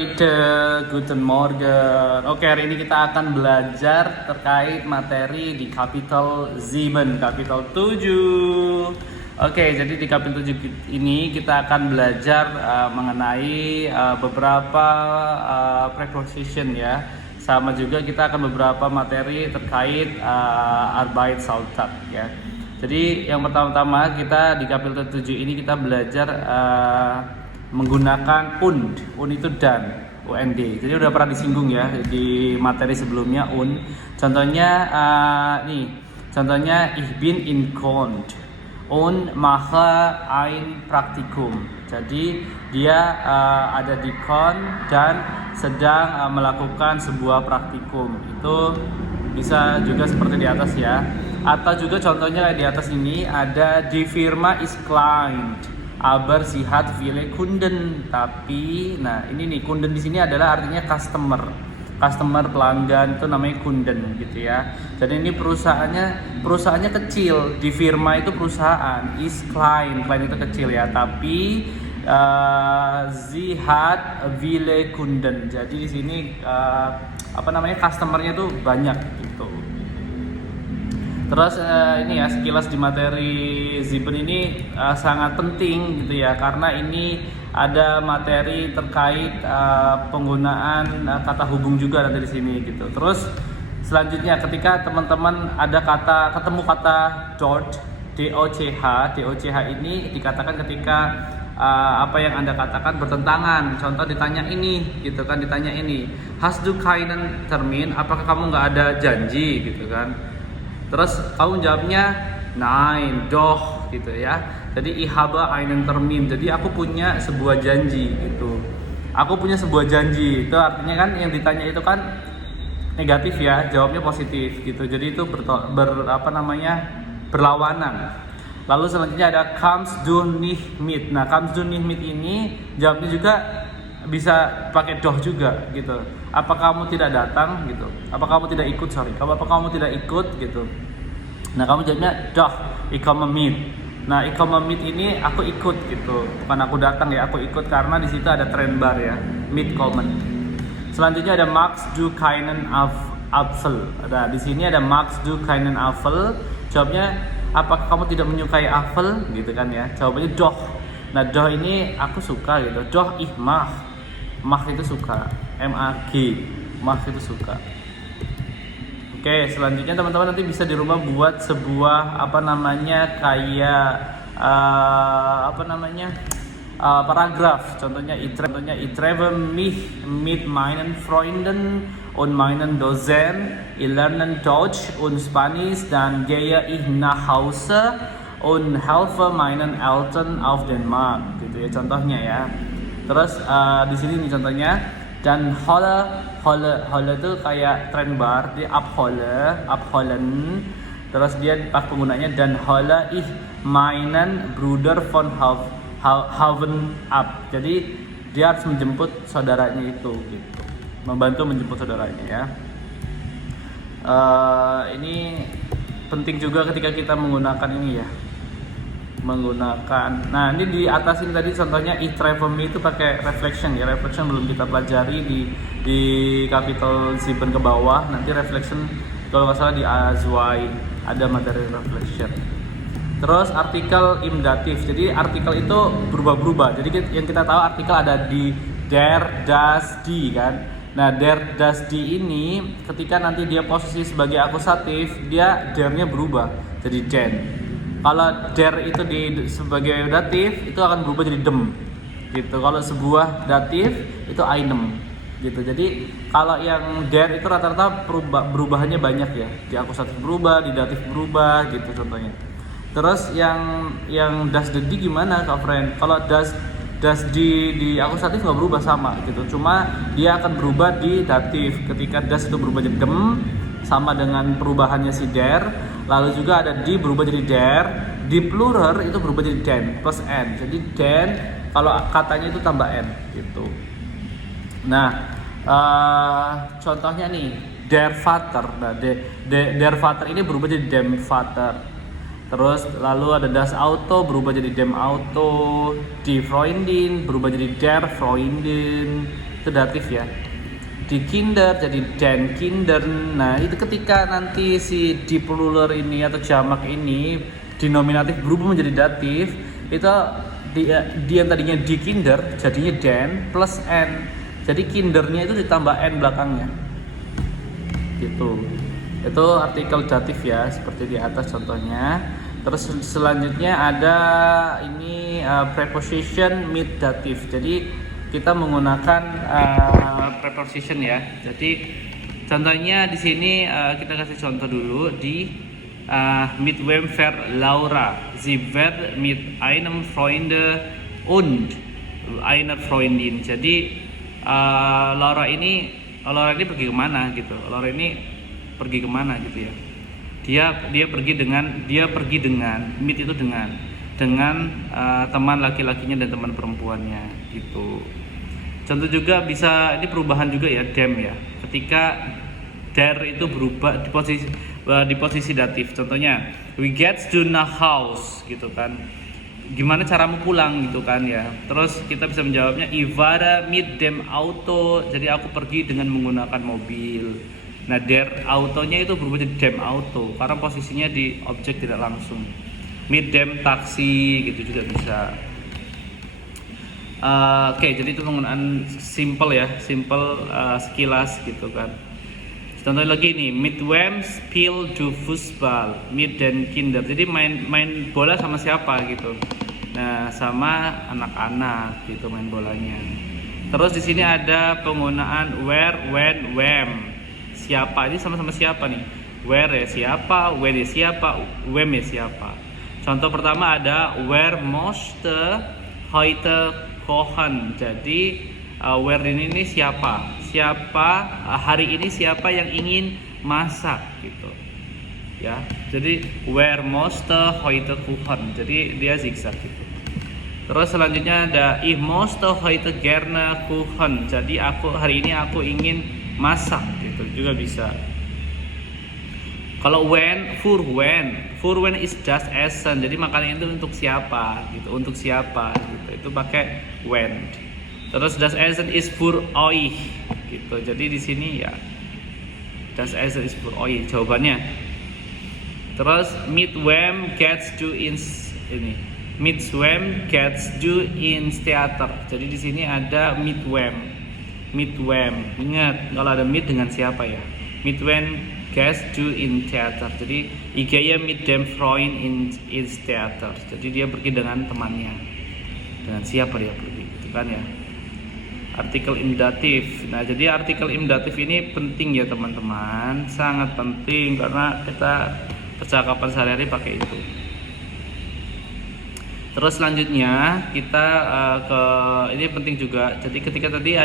Leute, Guten Morgen. Oke, hari ini kita akan belajar terkait materi di Kapitel 7, Kapitel 7. Oke, jadi di Kapitel 7 ini kita akan belajar mengenai beberapa preposition ya. Sama juga kita akan beberapa materi terkait Arbeitsalltag ya. Jadi yang pertama-tama kita di Kapitel 7 ini kita belajar menggunakan und itu dan, und. Jadi udah pernah disinggung ya di materi sebelumnya und. Contohnya contohnya ich bin in Köln und mache ein Praktikum. Jadi dia ada di Köln dan sedang melakukan sebuah praktikum. Itu bisa juga seperti di atas ya. Atau juga contohnya di atas ini ada die Firma ist klein, aber sie hat viele Kunden. Tapi, nah ini nih Kunden di sini adalah artinya customer pelanggan, itu namanya Kunden gitu ya. Jadi ini perusahaannya kecil. Di firma itu perusahaan, is klein itu kecil ya. Tapi sie hat viele Kunden. Jadi di sini customernya tuh banyak gitu. Terus ini ya sekilas di materi Ziben ini sangat penting gitu ya, karena ini ada materi terkait penggunaan kata hubung juga nanti di sini gitu. Terus selanjutnya ketika teman-teman ada ketemu kata dot, DOCH ini dikatakan ketika apa yang Anda katakan bertentangan. Contoh ditanya ini gitu kan, hast du keinen Termin, apakah kamu nggak ada janji gitu kan. Terus kamu jawabnya nein, doch gitu ya. Jadi ich habe einen Termin. Jadi aku punya sebuah janji gitu. Aku punya sebuah janji. Itu artinya kan yang ditanya itu kan negatif ya, jawabnya positif gitu. Jadi itu berlawanan. Lalu selanjutnya ada kommst du nicht mit. Nah, kommst du nicht mit ini jawabnya juga bisa pakai doch juga gitu. Apa kamu tidak datang gitu? Apa kamu tidak ikut? Apa kamu tidak ikut gitu? Nah, kamu jawabnya doch, ich komme mit. Nah, ich komme mit ini aku ikut gitu. Bukan aku datang ya, aku ikut karena di situ ada trennbar ya, mitkommen. Selanjutnya ada magst du keinen Apfel. Ada di sini ada magst du keinen Apfel. Jawabnya apakah kamu tidak menyukai apel gitu kan ya. Jawabannya doch. Nah, doch ini aku suka gitu. Doch ich mag. Mag itu suka, MAG, mag itu suka. Oke, selanjutnya teman-teman nanti bisa di rumah buat sebuah paragraf. Contohnya ich treffe mich mit meinen Freunden und meinen Dozenten, ich lerne Deutsch und Spanisch, dann gehe ich nach Hause und helfe meinen Eltern auf den Markt. Gitu ya contohnya ya. Terus di sini nih contohnya, dan Holle itu kayak trennbar, dia abholen. Terus dia pas penggunanya dan Holle ich meinen Bruder von Haven ab. Jadi dia harus menjemput saudaranya itu gitu. Membantu menjemput saudaranya ya. Ini penting juga ketika kita menggunakan ini ya. Nah ini di atas ini tadi contohnya ich treffe mich itu pakai reflection ya. Reflection belum kita pelajari di Kapitel 7 ke bawah. Nanti reflection kalau nggak salah di Azwai ada materi reflection. Terus artikel im datif. Jadi artikel itu berubah-ubah. Jadi yang kita tahu artikel ada di der, das, die kan. Nah der, das, die ini ketika nanti dia posisi sebagai akusatif, dia dernya berubah jadi den. Kalau der itu sebagai datif itu akan berubah jadi dem gitu. Kalau sebuah datif itu einem gitu. Jadi kalau yang der itu rata-rata perubahannya banyak ya. Di akusatif berubah, di datif berubah gitu contohnya. Terus yang das die gimana Kak Friend? Kalau das di akusatif nggak berubah sama gitu. Cuma dia akan berubah di datif. Ketika das itu berubah jadi dem sama dengan perubahannya si der. Lalu juga ada di berubah jadi der, di plural itu berubah jadi den plus n. Jadi den kalau katanya itu tambah n gitu. Nah, contohnya nih der Vater. Nah, der Vater ini berubah jadi dem Vater. Terus lalu ada das Auto berubah jadi dem Auto, die Freundin berubah jadi der Freundin, itu datif ya. Die Kinder jadi den Kindern. Nah, itu ketika nanti si die Plural ini atau jamak ini dinominatif berubah menjadi datif, itu dia yang tadinya die Kinder jadinya den plus n. Jadi kindernya itu ditambah n belakangnya. Gitu. Itu artikel datif ya, seperti di atas contohnya. Terus selanjutnya ada ini preposition mid datif. Jadi kita menggunakan preposition ya. Jadi contohnya di sini kita kasih contoh dulu di mit wem ver Laura. Sie wird mit einem Freunde und einer Freundin. Jadi Laura ini pergi kemana gitu? Laura ini pergi kemana gitu ya? Dia pergi dengan mit itu dengan teman laki-lakinya dan teman perempuannya gitu. Contoh juga bisa ini perubahan juga ya, dem ya. Ketika der itu berubah di posisi datif. Contohnya we get to the house gitu kan. Gimana caramu pulang gitu kan ya. Terus kita bisa menjawabnya ich fahre mit dem Auto. Jadi aku pergi dengan menggunakan mobil. Nah, der autonya itu berubah jadi dem auto karena posisinya di objek tidak langsung. Mit dem taksi gitu juga bisa. Oke, jadi itu penggunaan simple ya, sekilas gitu kan. Contoh lagi nih, mit wem spielt du Fußball? Mit den Kinder. Jadi main bola sama siapa gitu. Nah, sama anak-anak gitu main bolanya. Terus di sini ada penggunaan where, when, whom. Siapa ini sama-sama siapa nih? Where ya siapa, when ya siapa, whom ya siapa. Contoh pertama ada where möchte heute kochen. Jadi where ini siapa hari ini siapa yang ingin masak gitu ya. Jadi where möchte heute kochen. Jadi dia zigzag gitu. Terus selanjutnya ada ich möchte heute gerne kochen. Jadi hari ini aku ingin masak gitu juga bisa. Kalau for when is just Essen. Jadi makanan itu untuk siapa gitu, untuk siapa gitu. Itu pakai when. Terus das Essen is für euch gitu. Jadi di sini ya das Essen is für euch jawabannya. Terus mit wem gets du ins theater. Jadi di sini ada mit wem. Ingat kalau ada mit dengan siapa ya? Mit wem gets du in theater. Jadi ich gehe mit dem Freund ins theater. Jadi dia pergi dengan temannya. Dengan siapa dia pergi? Itu kan ya. Artikel imdatif. Nah, jadi artikel imdatif ini penting ya teman-teman, sangat penting karena kita percakapan sehari-hari pakai itu. Terus selanjutnya kita ini penting juga. Jadi ketika tadi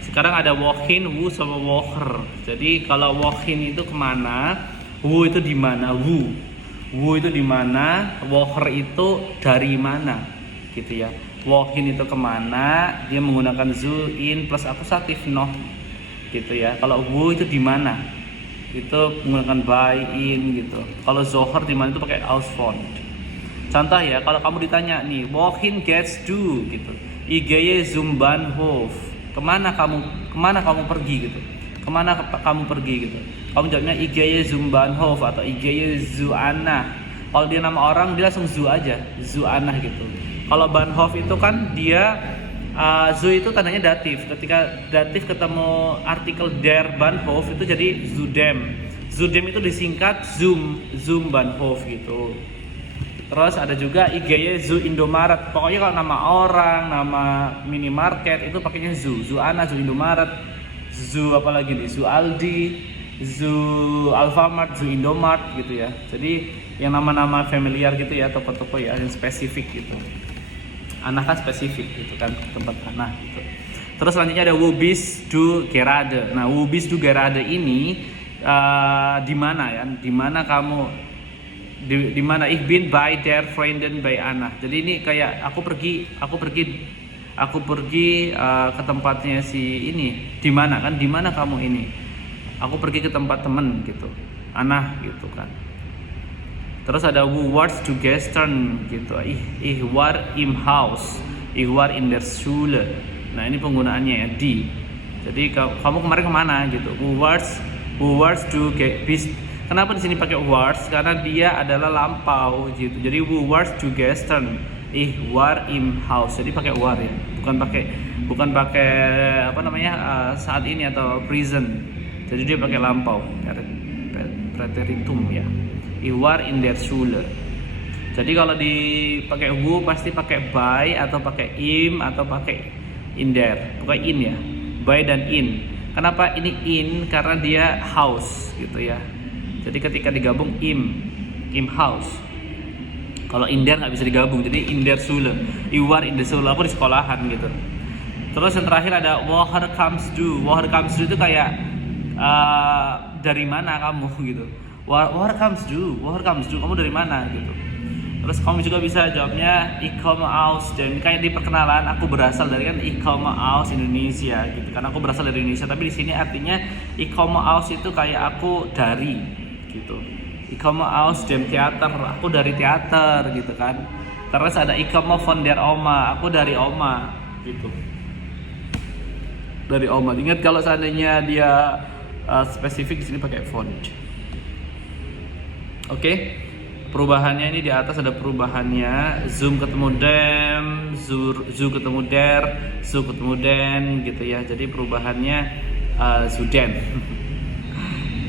sekarang ada wohin, wu sama woher. Jadi kalau wohin itu kemana, wu itu di mana, wu itu di mana, woher itu dari mana, gitu ya. Wohin itu kemana, dia menggunakan zu in plus akusatif noh, gitu ya. Kalau wu itu di mana, itu menggunakan by in gitu. Kalau zoher di mana itu pakai ausfront. Contoh ya, kalau kamu ditanya nih, wohin gets du gitu, ich gehe zum Bahnhof. Kemana kamu pergi gitu? Kemana kamu pergi gitu? Kamu jawabnya ich gehe zum Bahnhof atau ich gehe zu Anna. Kalau dia nama orang dia langsung zu aja, zu Anna gitu. Kalau Bahnhof itu kan dia zu itu tandanya datif. Ketika datif ketemu artikel der Bahnhof itu jadi zudem. Zudem itu disingkat zum Bahnhof gitu. Terus ada juga IGY Zu Indomaret. Pokoknya kalau nama orang, nama minimarket itu pakainya Zu. Zu Ana, Zu Indomaret, Zu apalagi nih? Zu Aldi, Zu Alfamart, Zu Indomart gitu ya. Jadi yang nama-nama familiar gitu ya, toko-toko ya yang spesifik gitu. Anak kan spesifik gitu kan, tempat anak gitu. Terus selanjutnya ada Wo bist du gerade. Nah, Wo bist du gerade ini di mana ya? Di mana kamu? Di mana ich bin bei der Freundin bei Anna. Jadi ini kayak aku pergi ke tempatnya si ini. Di mana kan? Di mana kamu ini? Aku pergi ke tempat teman gitu. Anna gitu kan. Terus ada wo warst du gestern gitu. Ich war im Haus. Ich war in der Schule. Nah, ini penggunaannya ya di. Jadi kamu kemarin kemana gitu. Who was to get bis. Kenapa di sini pakai was? Karena dia adalah lampau gitu. Jadi who was to gestern. War im house. Jadi pakai war ya. Bukan pakai apa namanya saat ini atau present. Jadi dia pakai lampau. Preteritum ya. War in der Schule. Jadi kalau dipakai who pasti pakai by atau pakai im atau pakai in der. Bukan in ya. By dan in. Kenapa ini in? Karena dia house gitu ya. Jadi ketika digabung im house. Kalau in der nggak bisa digabung, jadi in der Schule. You are in the Schule. Aku di sekolahan gitu. Terus yang terakhir ada woher comes du. Woher comes du itu kayak dari mana kamu gitu. Woher comes du. Woher comes du. Kamu dari mana gitu. Terus kamu juga bisa jawabnya ich komme aus, dan kayak di perkenalan aku berasal dari kan ich komme aus Indonesia gitu. Karena aku berasal dari Indonesia, tapi di sini artinya ich komme aus itu kayak aku dari gitu. Ich komme aus dem Theater, aku dari teater gitu kan. Terus ada ich komme von der Oma, aku dari oma gitu. Dari oma. Ingat kalau seandainya dia spesifik di sini pakai von. Oke. Perubahannya ini di atas ada perubahannya, zoom ketemu dem, zu ketemu der, zu ketemu den gitu ya. Jadi perubahannya zuden.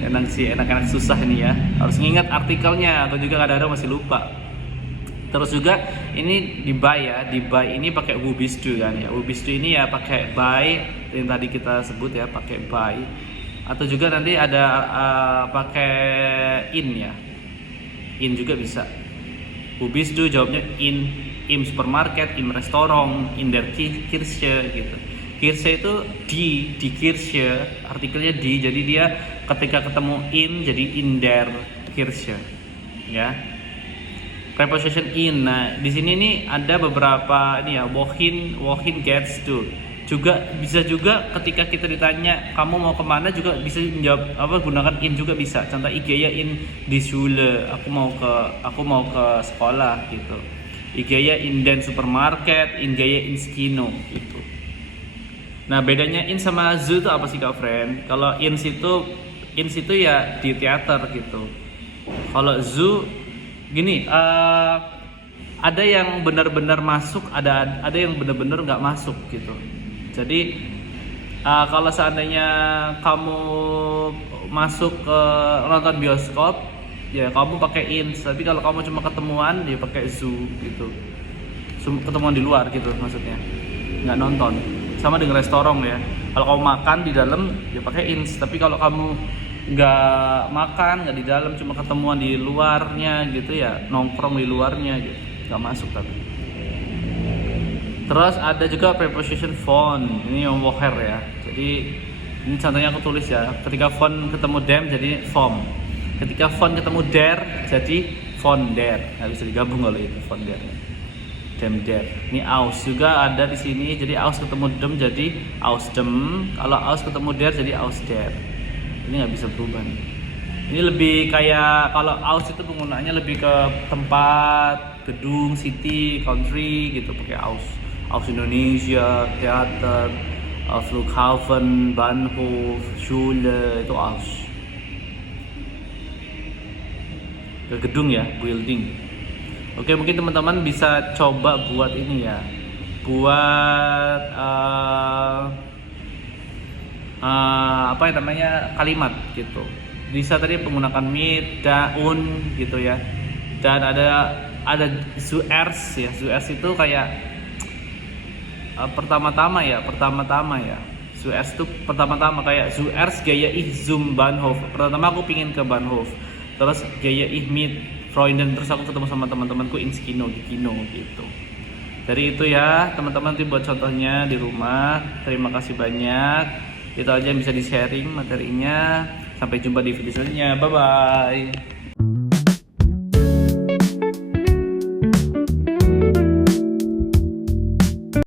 Enak susah ini ya. Harus ngingat artikelnya atau juga kadang-kadang masih lupa. Terus juga ini di by ya, di by ini pakai who bist du kan ya. Who bist du ini ya pakai by yang tadi kita sebut ya, pakai by. Atau juga nanti ada pakai in ya. In juga bisa. Wo bist du jawabnya im supermarket, im restoran, in der Kirche gitu. Kirche itu di Kirche, artikelnya di, jadi dia ketika ketemu in jadi in der Kirche. Ya. Preposition in. Nah, di sini nih ada beberapa ini ya, wohin gehst du. Bisa juga ketika kita ditanya kamu mau kemana juga bisa menjawab gunakan in juga bisa. Contoh ich gehe in die Schule, aku mau ke sekolah gitu. Ich gehe in den Supermarket, ich gehe ins Kino gitu. Nah, bedanya in sama zu itu apa sih Kak friend? Kalau in situ ya di teater gitu. Kalau zu gini, ada yang benar-benar masuk, ada yang benar-benar nggak masuk gitu. Jadi kalau seandainya kamu masuk ke nonton bioskop, ya kamu pakai in. Tapi kalau kamu cuma ketemuan, dia pakai zu gitu. Ketemuan di luar gitu maksudnya, nggak nonton. Sama dengan restoran ya. Kalau kamu makan di dalam, ya pakai in. Tapi kalau kamu nggak makan, nggak di dalam, cuma ketemuan di luarnya gitu ya, nongkrong di luarnya gitu, nggak masuk tapi. Terus ada juga preposition von, ini yang woher ya. Jadi ini contohnya aku tulis ya. Ketika von ketemu dem jadi vom. Ketika von ketemu der jadi von der. Nggak bisa digabung kalau itu von der. Dem der. Ini aus juga ada di sini. Jadi aus ketemu dem jadi aus dem. Kalau aus ketemu der jadi aus der. Ini nggak bisa berubah nih. Ini lebih kayak kalau aus itu penggunaannya lebih ke tempat, gedung, city, country gitu pakai aus. Aus Indonesia, Theater, Flughafen, Bahnhof, Schule, itu aus. Ke gedung ya, building. Oke, mungkin teman-teman bisa coba buat ini ya. Buat apa ya namanya, kalimat gitu. Bisa tadi menggunakan mit, daun gitu ya. Dan ada zuerst ya. Zuerst itu kayak pertama-tama ya. Zuerst itu pertama-tama kayak zuerst gehe ich zum Bahnhof. Pertama aku pingin ke Bahnhof. Terus gehe ich mit Freunden, terus aku ketemu sama teman-temanku ins Kino, di kino gitu. Dari itu ya teman-teman, nanti buat contohnya di rumah. Terima kasih banyak. Itu aja yang bisa di sharing materinya. Sampai jumpa di video selanjutnya. Bye bye.